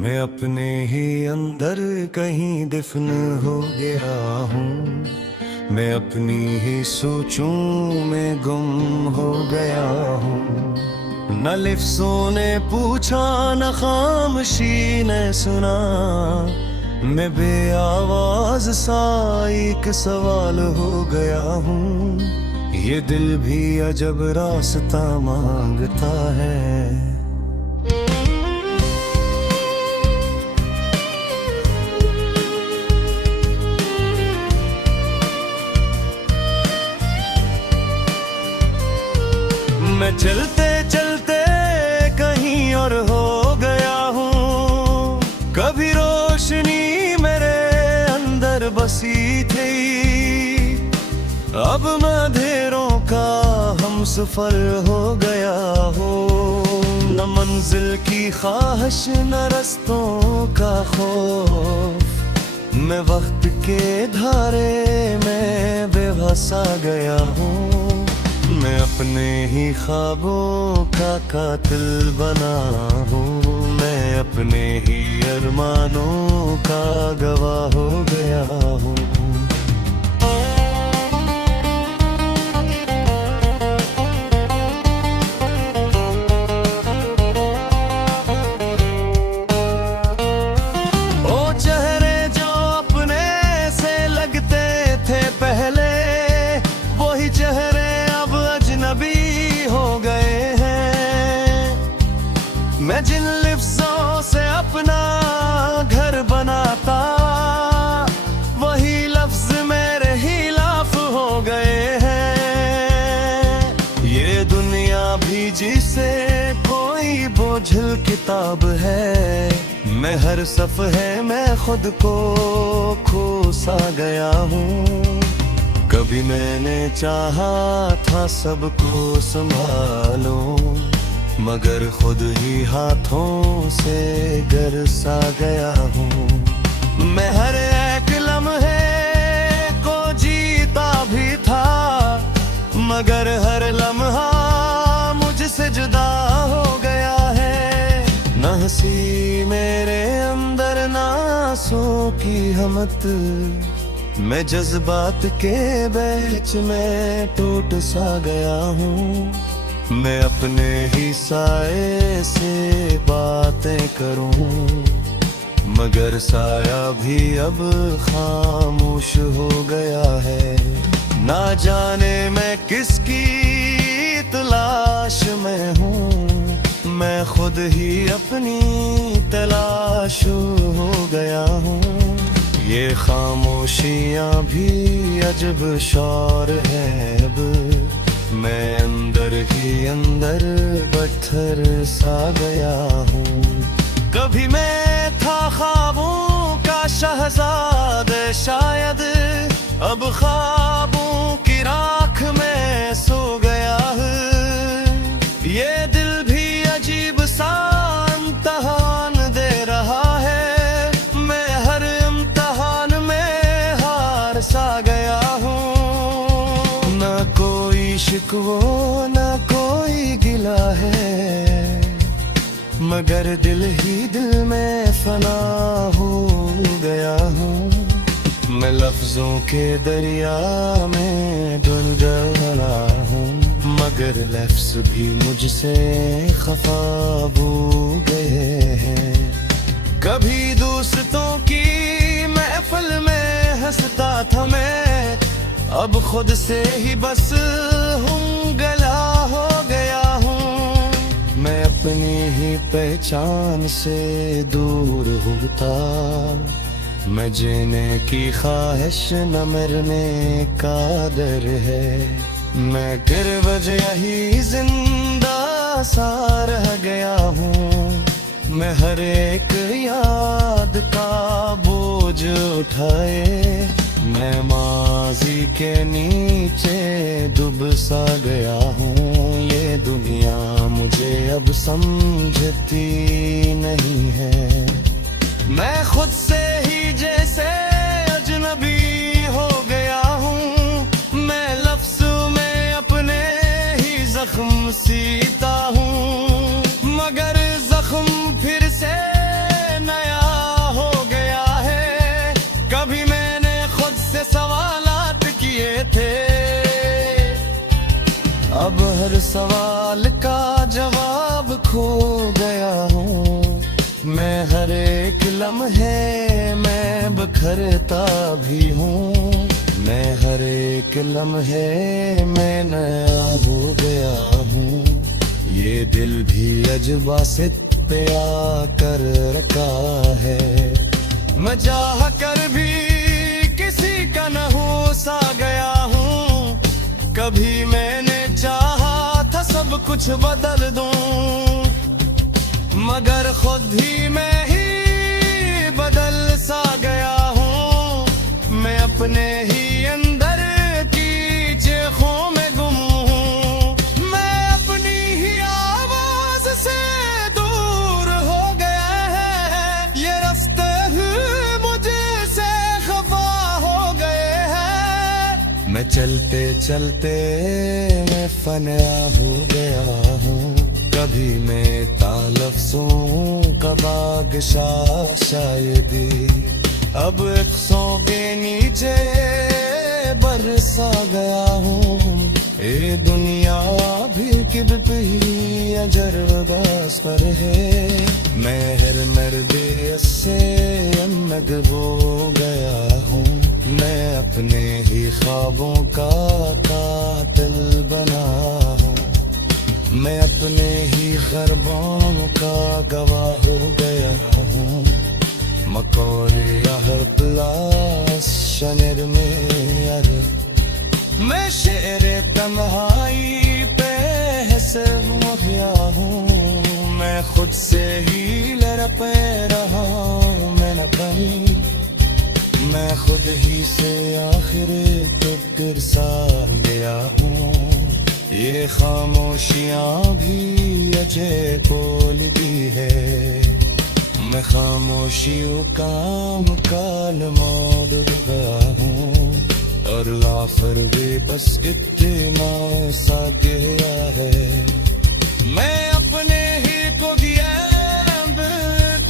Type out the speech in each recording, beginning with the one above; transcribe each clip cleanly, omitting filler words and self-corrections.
मैं अपने ही अंदर कहीं दफन हो गया हूँ। मैं अपनी ही सोचों में गुम हो गया हूँ। न लिफ्ज़ों ने पूछा न खामोशी ने सुना। मैं बेआवाज सा एक सवाल हो गया हूँ। ये दिल भी अजब रास्ता मांगता है। मैं चलते चलते कहीं और हो गया हूँ। कभी रोशनी मेरे अंदर बसी थी, अब मैं अंधेरों का हमसफर हो गया हूँ। न मंजिल की ख्वाहिश न रास्तों का खौफ, मैं वक्त के धारे में बेबस आ गया हूँ। मैं अपने ही ख्वाबों का कातिल बना हूँ। मैं अपने ही अरमानों का गवाह हो गया हूँ। ओ चेहरे जो अपने से लगते थे पहले, वही चेहरे अजनबी हो गए हैं। मैं जिन लिफ्ज़ों से अपना घर बनाता, वही लफ्ज़ मेरे खिलाफ हो गए हैं। ये दुनिया भी जिसे कोई बोझिल किताब है, मैं हर सफ़हे में खुद को खो सा गया हूँ। कभी मैंने चाहा था सबको संभालूं, मगर खुद ही हाथों से गर सा गया हूँ। मैं हर एक लम्हे को जीता भी था, मगर हर लम्हा मुझसे जुदा हो गया है। न हंसी मेरे अंदर ना आंसुओं की हमत, मैं जज्बात के बीच में टूट सा गया हूँ। मैं अपने ही साए से बातें करूँ, मगर साया भी अब खामोश हो गया है। ना जाने मैं किसकी तलाश में हूँ, मैं खुद ही अपनी तलाश हो गया हूँ। ये खामोशियाँ भी अजब शौर है। अब मैं अंदर ही अंदर पत्थर सा गया हूँ। कभी मैं था ख्वाबों का शहजाद शायद, अब ख्वाबों की राख में सो गया हूँ। ये दिल भी अजीब सा इम्तिहान दे रहा है। सा गया हूँ। ना कोई शिकवा ना कोई गिला है, मगर दिल ही दिल में फना हो गया हूँ। मैं लफ्जों के दरिया में धुंधला हूँ, मगर लफ्ज भी मुझसे खफा हो गए हैं। कभी दोस्तों की महफिल में हंसता था मैं, अब खुद से ही बस हूँ गला हो गया हूँ। मैं अपनी ही पहचान से दूर होता, मैं जीने की ख्वाहिश न मरने का डर है। मैं गिरवजह ही जिंदा सा रह गया हूँ। मैं हर एक याद का बोझ उठाए, मैं माजी के नीचे डूब सा गया हूँ। ये दुनिया मुझे अब समझती नहीं है। मैं खुद से ही जैसे अजनबी हो गया हूँ। मैं लफ्ज़ में अपने ही जख्म सीता हूँ, मगर जख्म फिर से अब हर सवाल का जवाब खो गया हूँ मैं, हर एक लम्हे में बिखरता भी हूँ मैं, हर एक लम्हे में नया हो गया हूँ। ये दिल भी अजबा से प्यार कर रखा है, मैं चाह कर भी किसी का न हो सा गया हूँ। कभी मैंने चाहा था सब कुछ बदल दूं, मगर खुद ही मैं ही बदल सा गया हूँ। मैं अपने ही अंदर की चीखों में गुम हूँ, मैं अपनी ही आवाज से दूर हो गया है। ये रास्ते मुझे से खफा हो गए हैं, मैं चलते चलते मैं फना हो गया हूँ। कभी मैं लफ्ज़ों का बादशाह शायदी, अब अक्सों के नीचे बरसा गया हूँ। ये दुनिया भी किब्त ही अजरबदास पर है, मैं हर मर्दे से अमद हो गया हूँ। मैं अपने ही ख्वाबों का कातिल बना हूँ, मैं अपने ही खरबों का गवाह हो गया हूँ। मकोरे हर प्लास शनर में यार, मैं शेर तन्हाई पे हंस गया हूँ। मैं खुद से ही लड़पे रहा हूँ, मैं न कहीं, मैं खुद ही से आखिर तक गिरसा गया हूँ। ये खामोशियाँ भी अजय बोलती है, मैं खामोशियों काम काल मौद गया हूँ। और लाफर भी बस इतना सा गया है, मैं अपने ही को दिया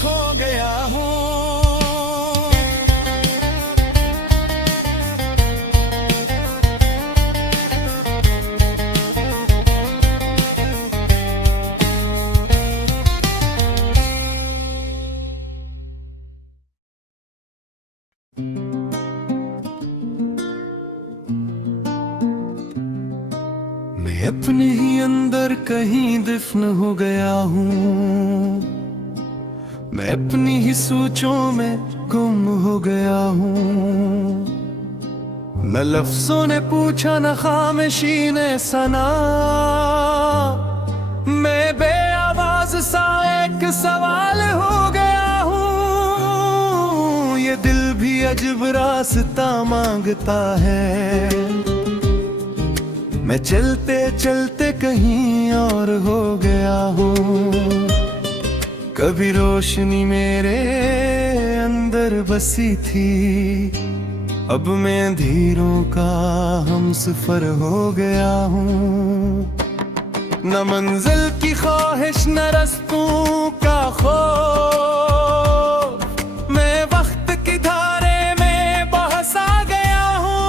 खो गया हूँ। मैं अपने ही अंदर कहीं दफन हो गया हूँ, मैं अपनी ही सोचों में गुम हो गया हूँ। न लफ्जों ने पूछा न खामोशी ने सना, मैं बेआवाज सा एक सवाल हो गया हूँ। ये दिल भी अजब रास्ता मांगता है, मैं चलते चलते कहीं और हो गया हूँ। कभी रोशनी मेरे अंदर बसी थी, अब मैं अंधेरों का हमसफर हो गया हूँ। न मंजिल की ख्वाहिश न रास्तों का खौफ, मैं वक्त की धारे में बहसा गया हूँ।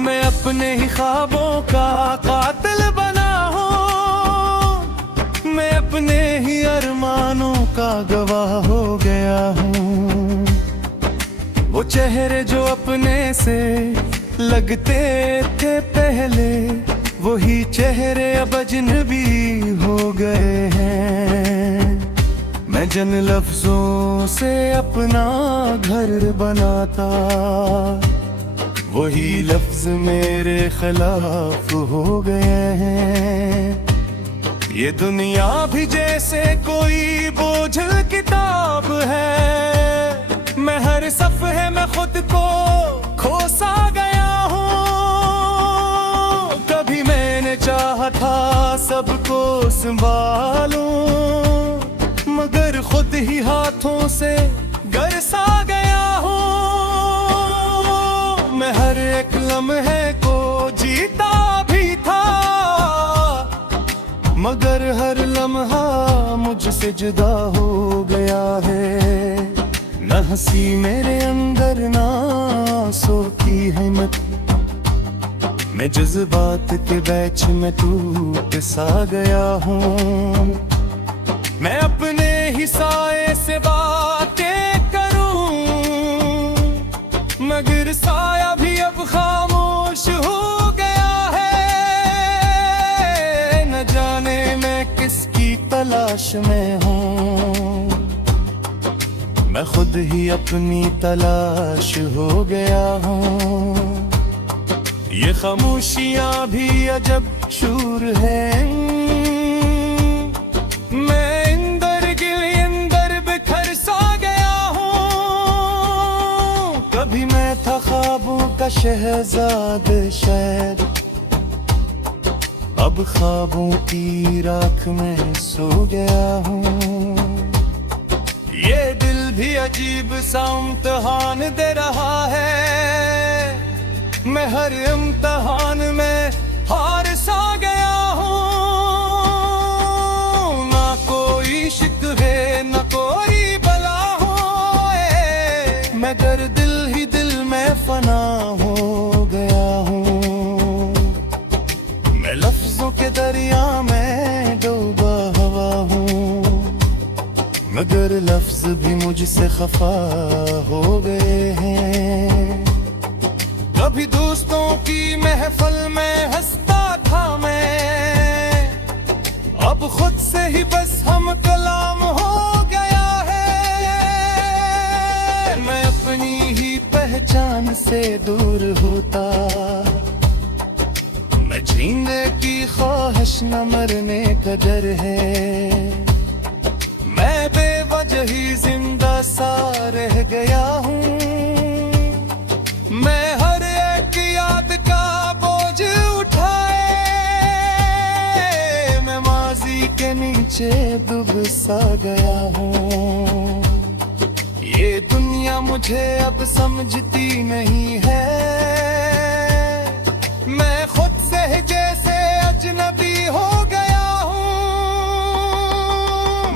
मैं अपने ही ख्वाबों का कातिल बना हूँ, मैं अपने ही अरमानों का गवाह हो गया हूँ। वो चेहरे जो अपने से लगते थे पहले, वही चेहरे अब अजनबी हो गए हैं। मैं जिन लफ्जों से अपना घर बनाता, वही लफ्ज मेरे खिलाफ हो गए हैं। ये दुनिया भी जैसे कोई बोझल किताब है, मैं हर सफ़े में खुद को खो सा गया हूँ। कभी मैंने चाहा था सबको संभालूं, मगर खुद ही हाथों से गरसा गया हूँ। मैं हर एक लम्हे को जीता भी था, मगर हर लम्हा मुझसे जुदा हो गया है। न हंसी मेरे अंदर ना आंसू की हिम्मत, मैं जज्बात के बैच में टूट सा गया हूँ। मैं अपने ही साए से बातें करूं, मगर साया भी अब खामोश हो गया है। न जाने मैं किसकी तलाश में हूँ, मैं खुद ही अपनी तलाश हो गया हूँ। ये खामोशियां भी अजब शूर है, मैं इंदर गिल अंदर बिखर सा गया हूँ। कभी मैं था ख्वाबों का शहजाद शायद, अब ख्वाबों की राख में सो गया हूँ। ये दिल भी अजीब सा इम्तिहान दे रहा है, मैं हर इम्तिहान में हार सा गया हूँ। ना कोई शिकवे न कोई बला हो, मगर दिल ही दिल में फना हो गया हूँ। मैं लफ्जों के दरिया में डूबा हुआ हूँ, मगर लफ्ज भी मुझसे खफा हो गए हैं। कभी दोस्तों की महफिल में हंसता था मैं, अब खुद से ही बस हम कलाम हो गया है। मैं अपनी ही पहचान से दूर होता, मैं जीने की ख्वाहिश न मरने का डर है। मैं बेवजह ही जिंदा सा रह गया हूँ, मैं हर एक याद का बोझ उठाए, मैं माजी के नीचे डूब सा गया हूँ। ये दुनिया मुझे अब समझती नहीं है, मैं खुद से जैसे अजनबी हो गया हूँ।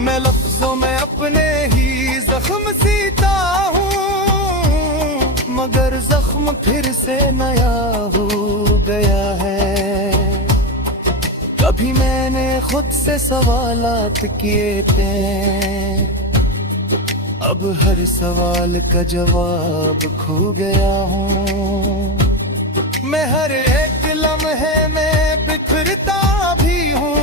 मैं लफ्जों में अपने ही जख्म सीता हूँ, मगर जख्म फिर से नया हो गया है। कभी मैंने खुद से सवालात किए थे, अब हर सवाल का जवाब खो गया हूँ। मैं हर एक लम्हे में बिखरता भी हूँ,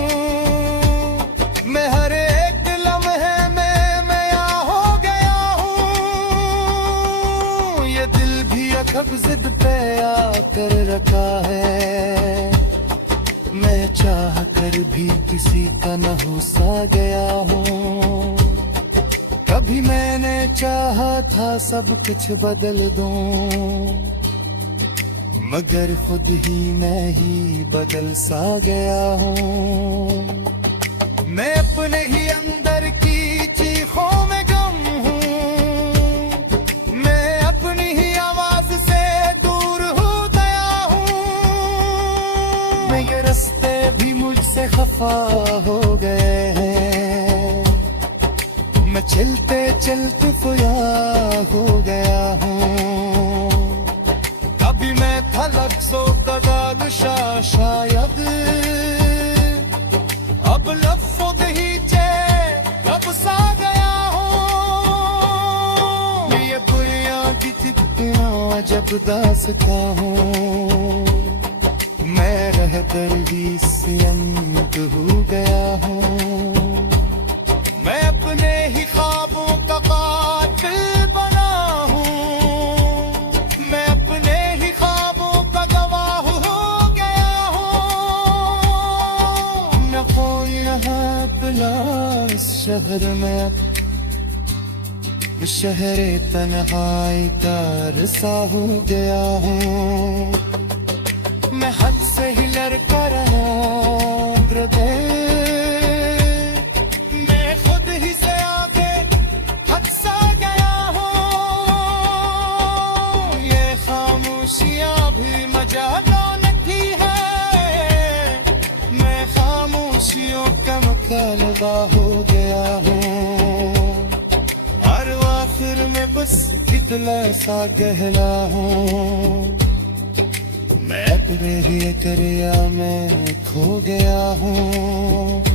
मैं हर एक लम्हे में मैं हो गया हूँ। ये दिल भी अकब जिद पे आकर रखा है, मैं चाह कर भी किसी का न हो सा गया हूँ। कभी मैंने चाहा था सब कुछ बदल दूं, मगर खुद ही मैं ही बदल सा गया हूँ। मैं अपने ही अंदर की चीखों में गम हूँ, मैं अपनी ही आवाज से दूर हो गया हूँ। मैं ये रास्ते भी मुझसे खफा हो गए हैं, मैं चलते चलते खोया हो गया हूँ। कभी मैं था लफ्ज़ों का बादशाह शायद, अब लफ्ज़ों दहीचे कब सा गया हूँ। ये दुनिया की कितना जब दास्तां हूँ, मैं रह कर भी से अंत हो गया हूँ। मैं अपने ही ख्वाबों का कातिल बना हूँ, मैं अपने ही ख्वाबों का गवाह हो गया हूँ। न कोई यहाँ तुला इस शहर में, शहरे तन्हाई का रसा हो गया हूँ। मैं हद से ही लड़का रहा लगा हो गया हूँ, और आखिर में बस इतना सा गहरा हूँ। मैं तेरे ही दरिया में खो गया हूँ।